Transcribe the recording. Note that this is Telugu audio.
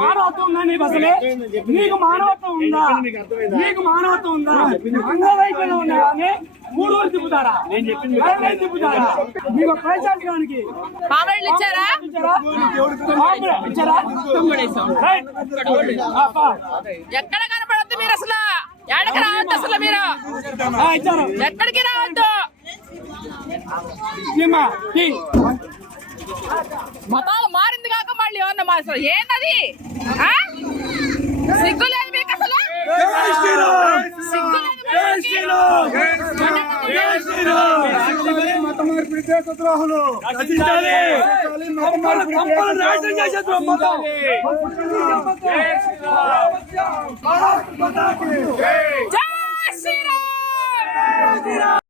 మానవత్వం ఉందా నీకు? అసలే నీకు మానవత్వం ఉందా? నీకు మానవత్వం ఉందా? అంగవైకల్యం ఉన్నా కానీ 3 రోజులు తిప్పుతారా? తిప్పుతారా? మీకు ప్రవేశించడానికి ఇచ్చారా? ఎక్కడ కనపడద్దు మీరు అసలు, ఎక్కడికి రావద్దు అసలు, మీరు ఎక్కడికి రావద్దు. మతాలు మారింది కాక మళ్ళీ ఏమన్నా అసలు ఏంటది? సిగ్గు లేదు మీకు అసలు, సిగ్గు లేదు. జై శ్రీరామ్.